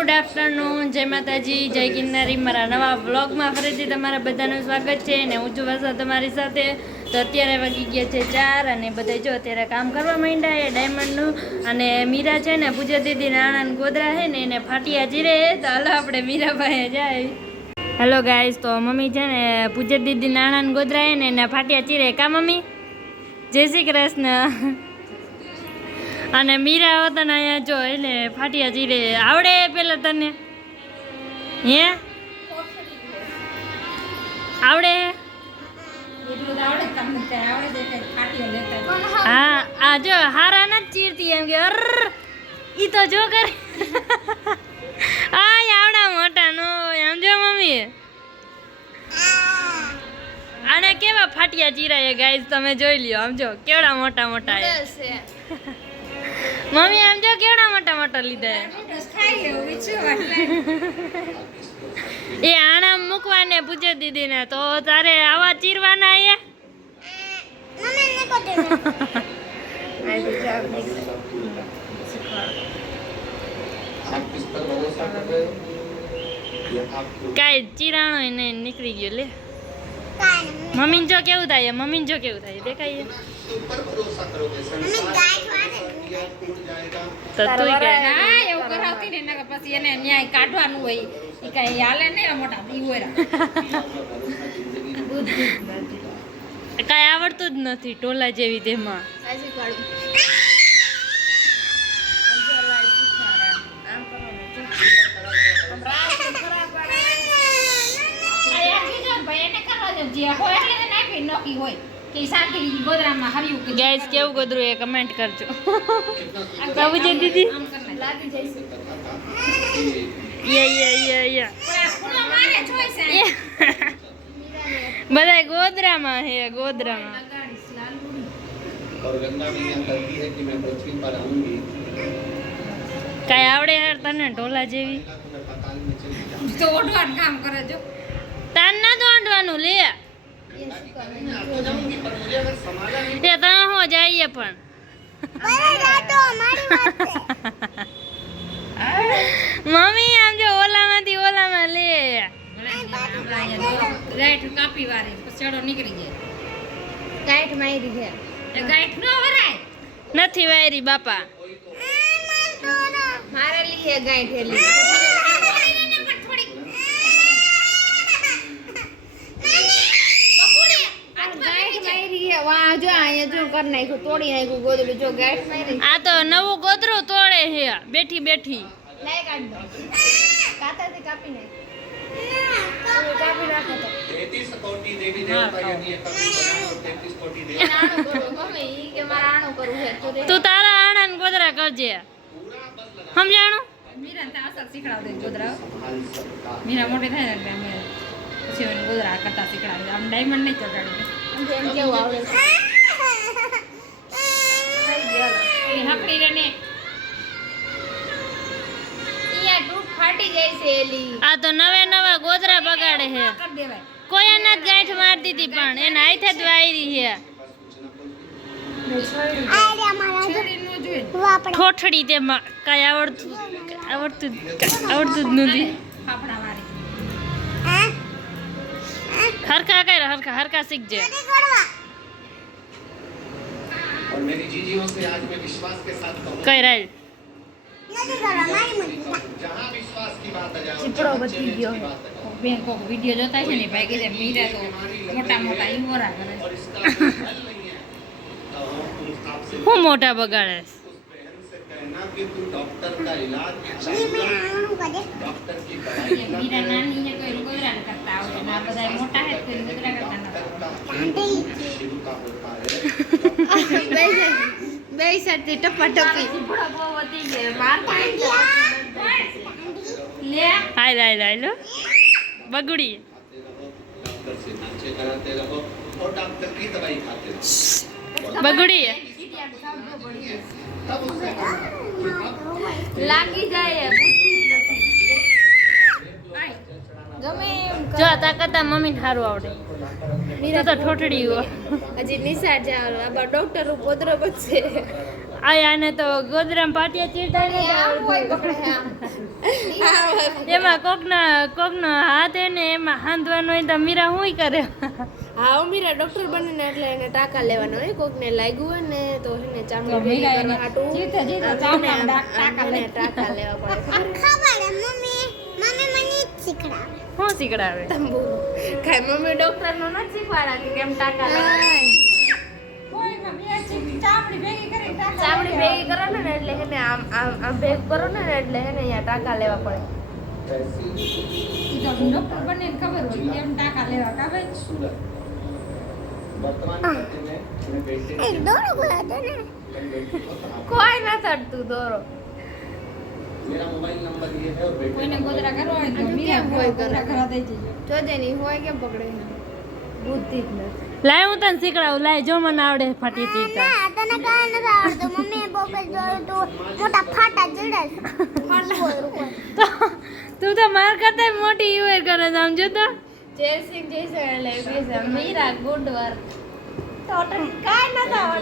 Good afternoon, જય માતાજી, જય ગિરનારી. મારા નવા વ્લોગમાં ફરીથી તમારા બધાનું સ્વાગત છે અને હું છું વર્ષા તમારી સાથે. તો અત્યારે વાગી ગયા છે 4 અને બધા જો અત્યારે કામ કરવા માંડ્યા એ ડાયમંડનું. અને મીરા છે ને પૂજા દીદી નાણાં ગોદરા છે ને એને ફાટિયા ચીરે, તો હાલો આપણે મીરાભાઈ જાય. હેલો ગાઈઝ, તો મમ્મી છે ને પૂજા દીદી નાણાં ગોદરા છે ને એને ફાટિયા ચીરે. કા મમ્મી? જય શ્રી કૃષ્ણ. અને મીરા વતન અહીંયા જો એને ફાટિયા ચીરે. આવડે પેલા તને? હે આવડે? હા આ જો હારા નથી ચીરતી એમ કે અર ઈ તો જો કરે. આ આવડા મોટા નો એમ જો મમ્મી. આને કેવા ફાટિયા ચીરાય ગાઈઝ, તમે જોઈ લ્યો. આમ જો કેવડા મોટા મોટા છે મમ્મી. આમ જો કેવડા મોટા મોટા લીધા. એ આણા મૂકવાને પૂછે દીદી ને, તો તારે આવા ચીરવાના એ. કાઈ ચીરાણો એને નીકળી ગયો લે. મમ્મી જો કેવું થાય, મમ્મી જો કેવું થાય દેખાય. તો તું કે ના એવું કરાવતી ને નકર પછી એને ન્યાય કાઢવાનું હોય. ઈ કાઈ હાલે ને મોટા દી હોય. કાઈ આવડતું જ નથી ટોલા જેવી તેમાં. ગાઈસ કેવું ગોદરું એ કમેન્ટ કરજો. બાબુજી દીદી બધા ગોદરામાં હે ગોદરામાં. કઈ આવડે યાર તને ઢોલા જેવી? તો ઓઢવાનું કામ કરે જો. તાન ના દોંડવાનું લે. તે તા હો જઈએ પણ મમ્મી આમ જો ઓલામાંથી ઓલામાં લે. ગાંઠ કાપી વારે ચડો નીકળી જાય. ગાંઠ મારી છે એ ગાંઠ નો વરાય નથી વાયરી બાપા. મારે લીએ ગાંઠ એલી આ તો નવું ગોદરું તોડે હે બેઠી બેઠી. તું તારા આણા ગોદરા કરજે, સમજાણું? મીરા મોટી થાય ને અમે પછી ગોદરા કરતા શીખડાવે. આમ ડાયમંડ નહીં ચડાડે. આ તો નવે નવા ગોદરા બગાડે છે. કોઈ એને જ ગાંઠ મારી દીધી પણ એને હાથે જ વાયરી છે. ઠોઠડી તેમાં કઈ આવડતું જ નથી. હરખા કર, હરખા શીખજે. और मेरी जीजियों से आज मैं विश्वास के साथ कहूं, કઈ રાઈ जहां विश्वास की बात आ जाए, ચીપડો બધી ગયો બેન. કોક વિડિયો જોતા છે ને ભાઈ કે મીરા તો મોટા મોટા ઈમોરા કરે. और इसका हल नहीं है तो तुम आपसे હું મોટા બગાડે. उस बहन से कहना कि तू डॉक्टर का इलाज डॉक्टर की दवाई મીરા નાની ને કોઈ ગોદરા કરતા આવડે ના, બધા મોટા હે કોઈ ગોદરા કરતા ના. शुरू का होता है. બે સાથે ટપાટપી ચીપડો બહુ વધી ગયો માર લે. હાય લો બગડી. डॉक्टर से नीचे कराते रहो और डॉक्टर की दवाई खाते रहो. બગડી तब उससे લાગી જાય ગમે એમ જો તા કરતા મમ્મી ને સારું આવડે. તો ઠોઠડી હો હજી નિશાળ જવાનું આ ડોક્ટર પોદરો બચશે આને તો ગોદરામ પાટિયા ચીરતા નથી આવડતું. એમાં કોકનો હાથ એને એમાં હાંધવાનો હોય તો મીરા હુંય કરે. હા મીરા ડોક્ટર બનીને એટલે એને ટાંકા લેવાનો હોય કોકને લાગ્યું હોય ને તો એને ચામડી ભેગી કરવા હાટુ ટાંકા લેવા પડે. શું શીખડાવે? તંબુ કાંઈ મમ્મી ડોક્ટર નો નથી શીખવાડા કે કેમ ટાંકા લેવા. ચામડી ભેગી કરો ને એટલે એને આમ ભેગ કરો ને એટલે એને અહીંયા ટાંકા લેવા પડે. ડોક્ટર બને ખબર હોય કેમ ટાંકા લેવા કાવે. वर्तमान करते में तुम्हें बेटे કોઈ ના ચડતું દોરો. मेरा मोबाइल नंबर ये है और बेटे કોઈને ગોદરા કરવા હોય તો કેમ મીરા કોઈ કોઈ ગોદરા કરે? કરા દઈ જજો. જોજે ની હોય કેમ પકડે છે બુદ્ધિ જ નથી. લાય હું તને શીખડાવું. લાય જો મને આવડે ફાટી ચીરતા. તને કાંઈ નથી આવડતું. મમ્મીએ બોકલ જોયું તું મોટા ફાટા જડે તો તું તો માર કરતા મોટી યુએર કરે સમજો તો. જયસિંહ જયસર એટલે મીરા ગુડ વર્ક. ટોટલ કાંઈ નથી આવડતું.